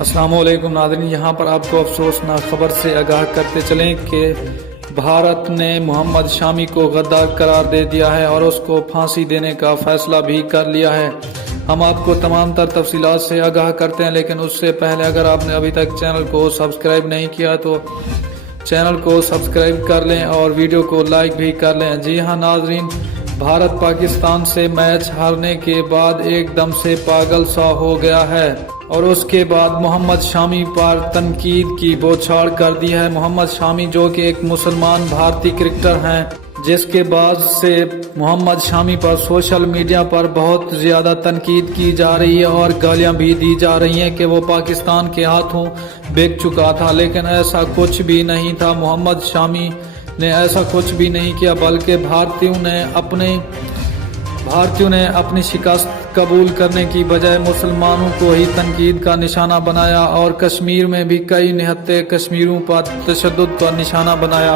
السلام علیکم ناظرین، یہاں پر آپ کو افسوسناک خبر سے آگاہ کرتے چلیں کہ بھارت نے محمد شامی کو غدار قرار دے دیا ہے اور اس کو پھانسی دینے کا فیصلہ بھی کر لیا ہے۔ ہم آپ کو تمام تر تفصیلات سے آگاہ کرتے ہیں، لیکن اس سے پہلے اگر آپ نے ابھی تک چینل کو سبسکرائب نہیں کیا تو چینل کو سبسکرائب کر لیں اور ویڈیو کو لائک بھی کر لیں۔ جی ہاں ناظرین، بھارت پاکستان سے میچ ہارنے کے بعد ایک دم سے پاگل سا ہو گیا ہے اور اس کے بعد محمد شامی پر تنقید کی بوچھاڑ کر دی ہے۔ محمد شامی جو کہ ایک مسلمان بھارتی کرکٹر ہیں، جس کے بعد سے محمد شامی پر سوشل میڈیا پر بہت زیادہ تنقید کی جا رہی ہے اور گالیاں بھی دی جا رہی ہیں کہ وہ پاکستان کے ہاتھوں بک چکا تھا، لیکن ایسا کچھ بھی نہیں تھا۔ محمد شامی نے ایسا کچھ بھی نہیں کیا، بلکہ بھارتیوں نے اپنی شکست قبول کرنے کی بجائے مسلمانوں کو ہی تنقید کا نشانہ بنایا اور کشمیر میں بھی کئی نہتے کشمیریوں پر تشدد کا نشانہ بنایا۔